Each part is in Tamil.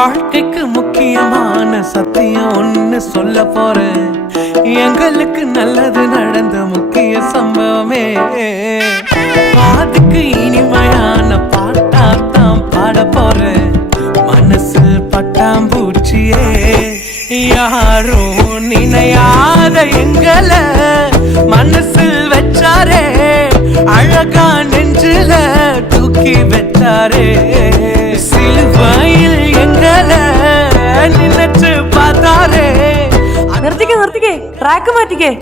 வாழ்க்கைக்கு முக்கியமான சத்தியம் ஒண்ணு சொல்ல போறேன். எங்களுக்கு நல்லது நடந்த முக்கிய சம்பவமே. பாதுக்கு இனிமையான பாட்டாத்தான் பாட போறேன். மனசு பட்டாம்பூச்சியே யாரும் நினையாத எங்களை மனசில் வச்சாரே. அழகா நெஞ்சில தூக்கி வச்சாரே. சிலுவையில் எங்களை நினைச்சு பார்த்தாரே. നിർത്തിക്കേ ട്രാക്ക് മാറ്റിക്കേ.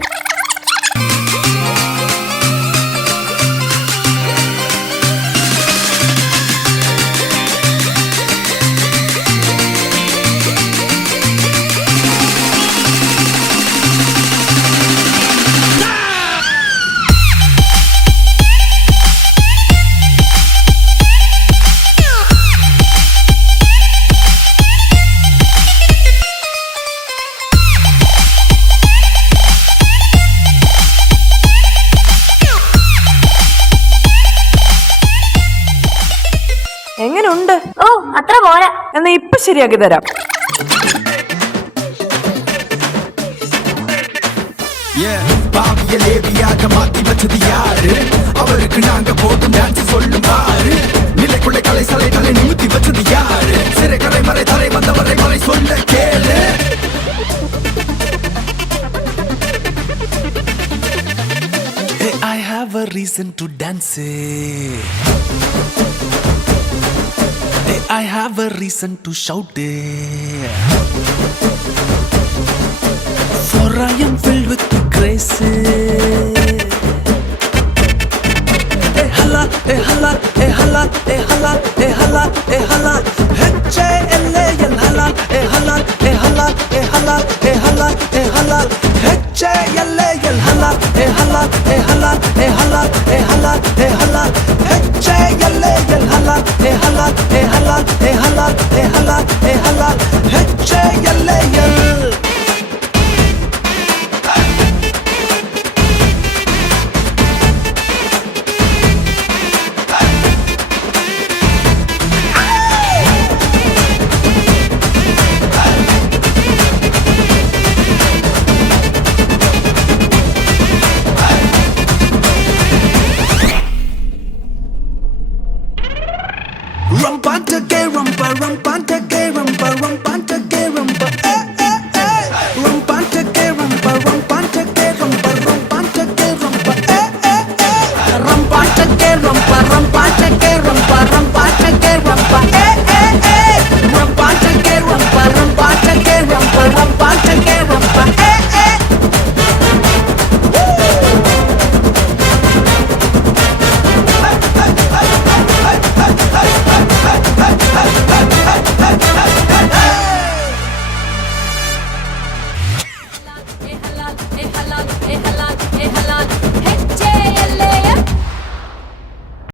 എങ്ങനെയുണ്ട്? ഓ അത്ര പോരാ. എന്നാ ഇപ്പൊ ശരിയാക്കി തരാം. மாத்தி வச்சது யாரு? அவருக்கு நாங்க போதும் டான்ஸ் சொல்லும் பாரு. நிலைக்குள்ளே கலை சலை தலை நிமித்தி வச்சது யாரு? சிறை கரை மறை தரை வந்தவரை மறை சொல்ல கேளு. Hey, I have a reason to dance. Hey, I have a reason to shout it. For I am filled with grace. Hey hala, hey hala, hey hala, hey hala, hey hala, hey hala. H-A-L-A-L hala, hey hala, hey hala, hey hala, hey hala, hey hala. H-A-L-A-L hala, hey hala, hey hala, hey hala, hey hala, hey hala. H-A-L-A-L hala, hey hala, hey hala, hey hala, hey hala, hey hala. H-A-L-A-L. Rumpanta gay rumpa, rumpanta gay rumpa, rumpanta gay rumpa.